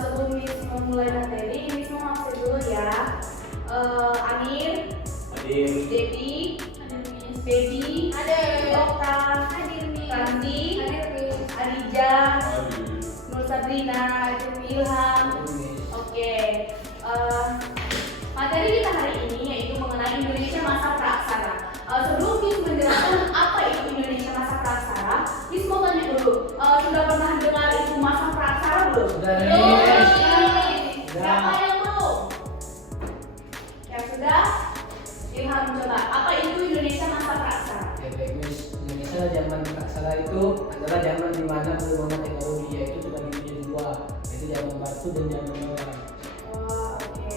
sebelum Miss memulai materi, Miss mau absen dulu ya. Amir, Hadir. Devi, Baby, Okta, Ranti, Adija, Nur Sabrina, Ilham. Oke. Materi kita hari ini yaitu mengenai Indonesia masa praksara. Sebelum Miss menjelaskan apa itu Indonesia masa praksara, Miss mau tanya dulu, sudah pernah dengar itu masa praksara belum? Sudah. Siapa yang belum? Yang sudah? Ilham coba. Apa itu Indonesia masa praksara? Indonesia zaman praksara itu adalah zaman di mana perkembangan teknologi yaitu terbagi menjadi dua, yaitu zaman batu dan zaman logam. Oh, oke.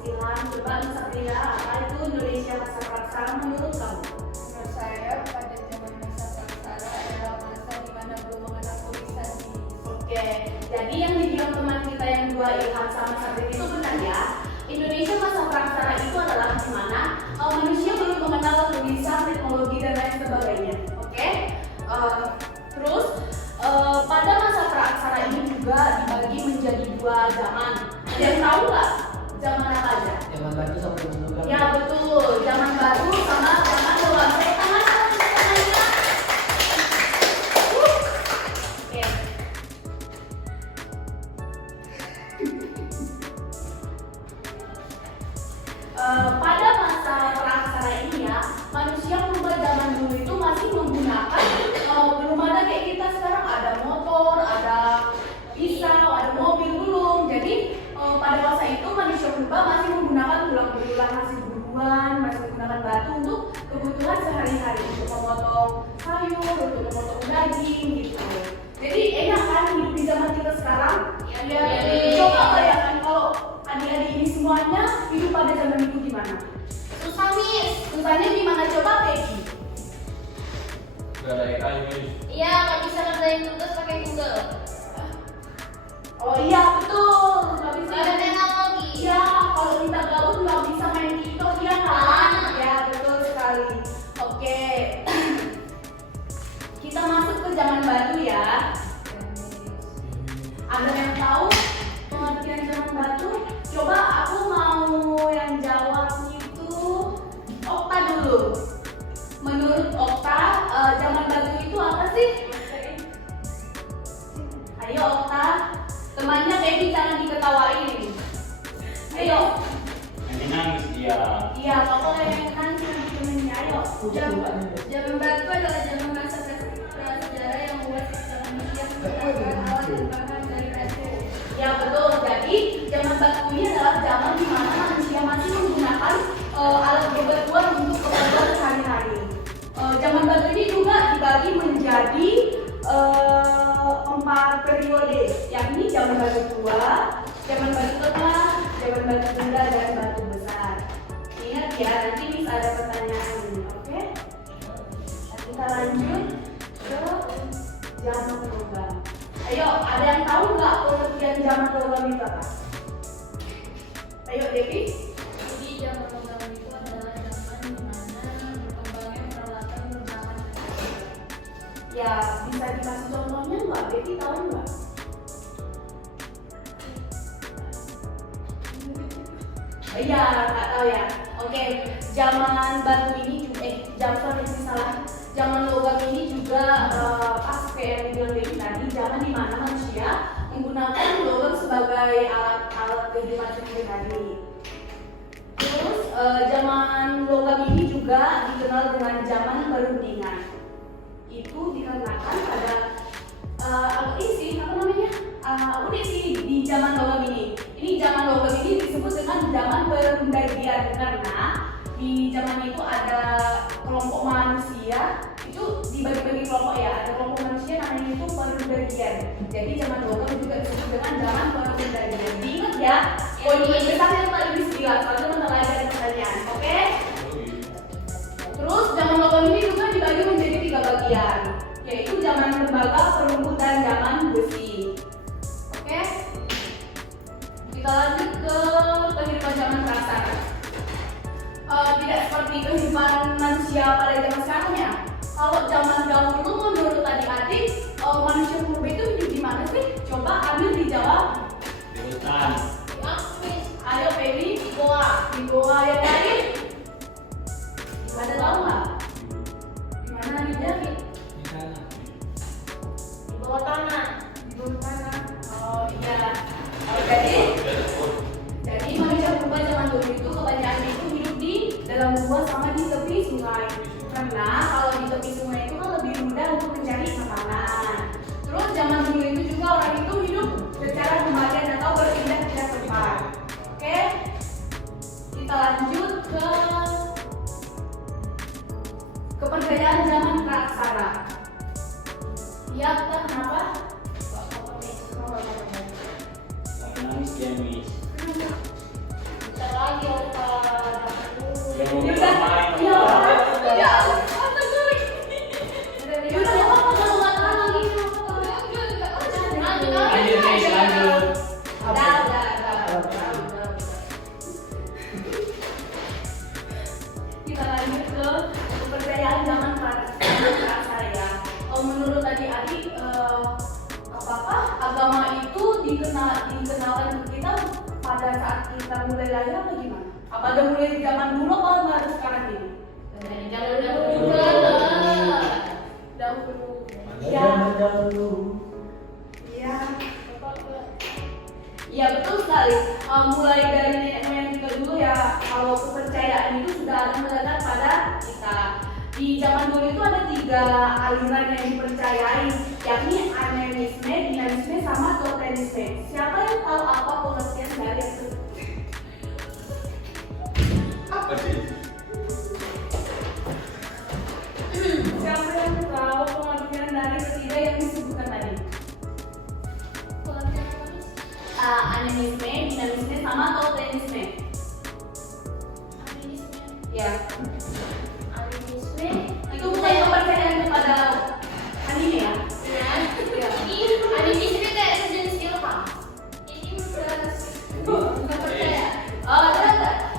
Terima kasih Ilham. Coba Miss Sabrina, apa itu Indonesia masa praksara menurut kamu? Menurut saya, pada zaman masa praksara adalah masa di mana belum mengenal politisasi. Oke, jadi yang dibilang teman kita yang dua Ilham sama Sabrina itu benar ya. Indonesia masa praksara itu adalah di mana manusia belum mengenal tulisan, teknologi dan lain sebagainya. Oke, terus pada masa praksara ini juga dibagi menjadi dua zaman. Ada yang tahu nggak zaman apa aja? Zaman batu sama zaman logam. Ya betul, zaman batu sama zaman logam. Saya tangan. Oke. Pada masa praksara ini ya, manusia purba zaman dulu itu masih menggunakan belum ada kayak kita sekarang ada motor, ada pisau, ada mobil belum. Jadi pada masa itu manusia purba masih menggunakan tulang-tulang hasil buruan, masih menggunakan batu untuk kebutuhan sehari-hari untuk memotong sayur, untuk memotong daging gitu. Jadi enak kan hidup di zaman kita sekarang? Ya. Coba bayangkan kalau adik-adik ini semuanya hidup pada zaman itu gimana? Susah Miss. Susahnya gimana coba Peggy? Gak ada AI, Miss. Iya, nggak bisa ngerjain tugas pakai Google. Oh iya betul. Nggak bisa. Nggak ada teknologi. Iya, kalau kita gabut nggak bisa main TikTok ya kan? Ya betul sekali. Oke. Kita masuk ke zaman batu ya. Ada yang tahu pengertian zaman batu? Coba aku mau yang jawab itu Okta dulu. Menurut Okta, zaman batu itu apa sih? Ayo Okta, temannya Baby jangan diketawain. Ayo. Yang nangis dia. Iya, pokoknya yang kan temennya. Ayo. Zaman batu adalah zaman masa prasejarah yang membuat sisa manusia menggunakan alat dan bahan dari batu. Ya betul. Jadi zaman batu ini adalah zaman di mana manusia masih menggunakan alat bebatuan untuk keperluan sehari-hari. Zaman batu ini juga dibagi menjadi 4 periode, yakni zaman batu tua, zaman batu tengah, zaman batu muda, dan batu besar. Ingat ya, nanti Miss ada pertanyaan ini, oke? Kita lanjut ke zaman logam. Ayo, ada yang tahu nggak pengertian zaman logam itu apa? Ayo, Devi. Jadi zaman logam itu adalah zaman di mana berkembangnya peralatan berbahan material. Ya, bisa dikasih contohnya nggak? Devi tahu nggak? Iya, nggak tahu ya. Oke, zaman batu ini zaman logam ini juga pas kayak yang dibilang Devi tadi, zaman di mana manusia menggunakan logam sebagai alat kehidupan sehari-hari. Terus zaman logam ini juga dikenal dengan zaman perundingan. Itu dikarenakan pada unik sih di zaman logam ini. Ini zaman logam ini disebut dengan zaman perundingan karena di zaman itu ada kelompok manusia itu dibagi-bagi kelompok ya. Ada kelompok manusia namanya itu perundingan. Jadi zaman logam juga disebut dengan zaman perundingan. Diingat ya, poin-poin besar yang tadi disebutkan. Soalnya bentar lagi ada pertanyaan, oke? Terus zaman logam ini juga dibagi menjadi 3 bagian, yaitu zaman tembaga, perunggu, dan zaman besi. Oke? Kita lanjut ke kehidupan zaman praksara. Tidak seperti kehidupan manusia pada zaman sekarang ya. Kalau zaman dahulu menurut adik-adik manusia purba itu hidup di mana sih? Coba ambil dijawab. Di Iya, kita kenapa? Lagi nangis dia Miss. Bentar lagi Opa dapat dulu. Yang mau Ya kita udah, main. ya udah. Ya udah. Udah, Ya udah, nggak apa-apa, kalau nggak tahu lagi. Lanjut Miss, lanjut. Udah. Kita lanjut ke kepercayaan zaman prasaja. Menurut tadi Adi, apakah agama itu dikenalkan ke kita pada saat kita mulai lahir atau gimana? Apa udah mulai di zaman dulu atau baru sekarang ini? Jangan Dahulu. Ya. dahulu. Iya. Iya betul sekali. Mulai dari nenek moyang kita dulu ya, kalau kepercayaan itu sudah ada melekat pada kita. Di zaman dulu itu ada 3 aliran yang dipercayai, yakni animisme, dinamisme, sama totemisme. Siapa yang tahu apa pengertian dari itu? Apa sih? Siapa yang tahu pengertian dari ketiga yang disebutkan tadi? Animisme, dinamisme, sama totemisme. Ya. Itu bukan kepercayaan kepada anime ya? Ternyata.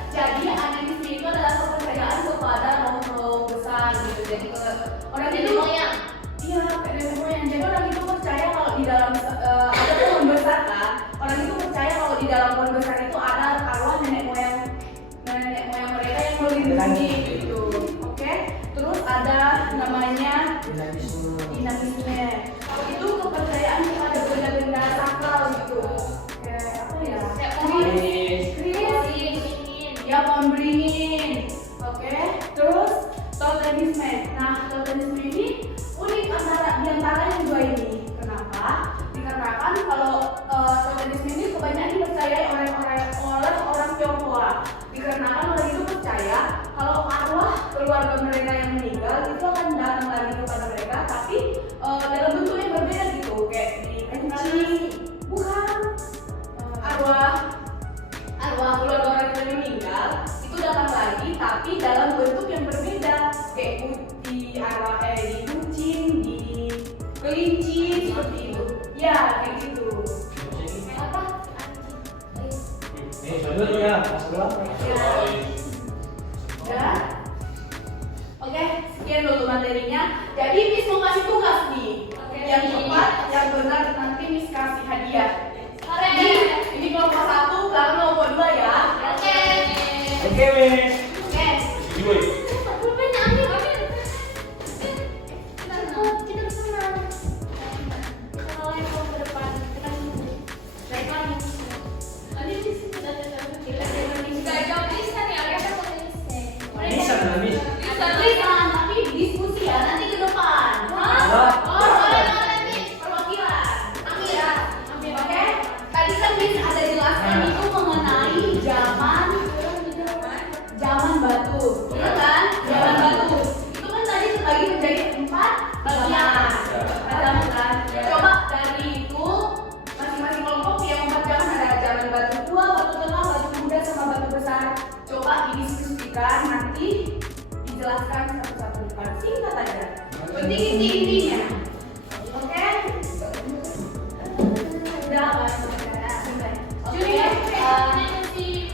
Jadi animisme itu adalah kepercayaan kepada roh-roh besar gitu. Jadi orang itu iya, kayak nenek moyang. Jadi orang itu percaya kalau di dalam ada pohon besar kan. Orang itu percaya kalau di dalam pohon besar itu ada arwah nenek moyang mereka yang melindungi gitu. Oke. Terus ada namanya dinamisme. Itu kepercayaan kepada benda-benda sakral gitu. Kayak apa ya? Kris. Ya, pohon beringin. Oke. Terus totemisme. Nah, totemisme ini unik di antara yang dua ini. Kenapa? Dikarenakan kalau totemisme ini kebanyakan dipercayai oleh orang Tionghoa. Dikarenakan orang itu percaya kalau arwah keluarga mereka yang meninggal itu akan datang lagi kepada mereka, tapi dalam bentuk yang berbeda gitu, kayak di kencing. Bukan arwah keluarga orang yang meninggal itu datang lagi, tapi dalam bentuk yang berbeda, kayak di kucing, di kelinci seperti itu. Ya, kayak gitu. Dulu ya, pas doang. Ya. Oke, sekian dulu materinya. Jadi Miss mau kasih tugas nih. Yang tepat, yang benar nanti Miss kasih hadiah. Ini kelompok 1, belakang kelompok 2 ya. Oke Miss. Oke. Gue. Bisa nggak, Miss? Tapi diskusi ya nanti ke depan. Perwakilan. Oke. Tadi kan Miss ada jelaskan itu mengenai zaman batu, betul kan? Zaman batu. Itu kan tadi terbagi menjadi 4 bagian. Zaman kan. Coba dari itu masing-masing kelompok yang 4 zaman ada zaman batu tua, batu tengah, batu muda, sama batu besar. Coba didiskusikan nanti dijelaskan satu-satu depan. Singkat aja. Penting intinya. Oke? Udah kan?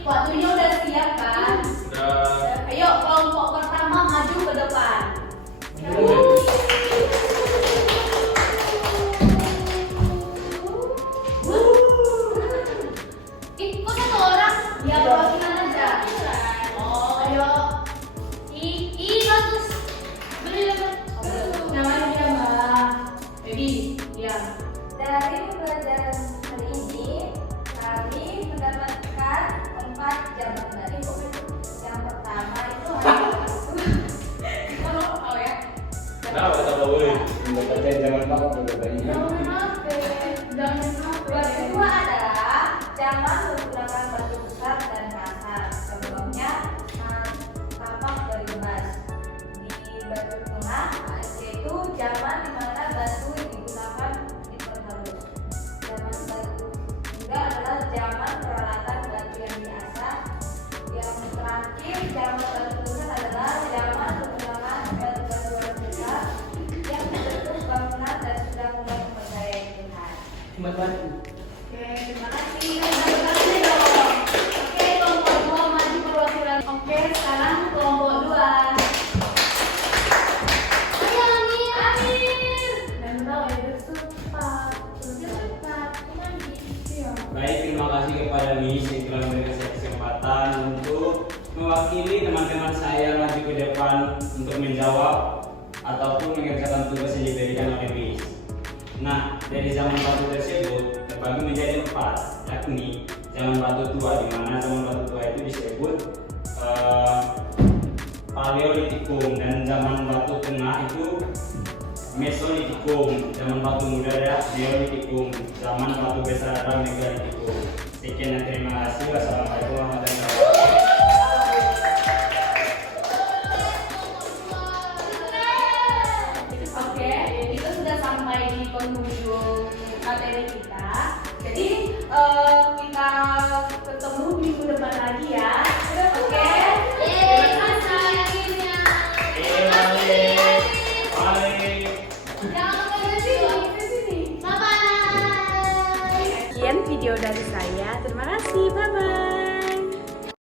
Waktunya udah siap kan? Udah. Ayo kelompok pertama maju ke depan. Ikut satu orang. Ya perwakilan aja. Ayo. Bagus. Namanya dia Mbak Baby. Ya. Dari pembelajaran hari ini, kami mendapatkan 4 jawaban dari yang pertama itu Oh ya. Kenapa kita boleh? Percaya zaman banget udah bayi. Jangan yang kedua adalah jangan menggunakan batu besar dan kasar. Sebelumnya tampak dari emas. Di batu tengah yaitu zaman di mana batu digunakan Cuma batu. Oke, terima kasih. Terima kasih dong. Oke, kelompok 2 maju perwakilan. Oke, sekarang kelompok 2. Ayo Amir. Dan tahu ya bersumpah. Baik, terima kasih kepada Miss yang telah memberikan saya kesempatan untuk mewakili teman-teman saya maju ke depan untuk menjawab ataupun mengerjakan tugas yang diberikan oleh Miss. Nah, dari zaman batu tersebut terbagi menjadi 4, yakni zaman batu tua, di mana zaman batu tua itu disebut Paleolitikum, dan zaman batu tengah itu Mesolitikum, zaman batu muda adalah Neolitikum, zaman batu besar adalah Megalitikum. Sekian dan terima kasih. Wassalamualaikum warahmatullahi wabarakatuh. Oke, kita sudah sampai di penghujung materi kita. Jadi kita ketemu minggu depan lagi ya. Oke. Terima kasih akhirnya. Jangan lupa di sini. Bye bye. Sekian video dari saya. Terima kasih.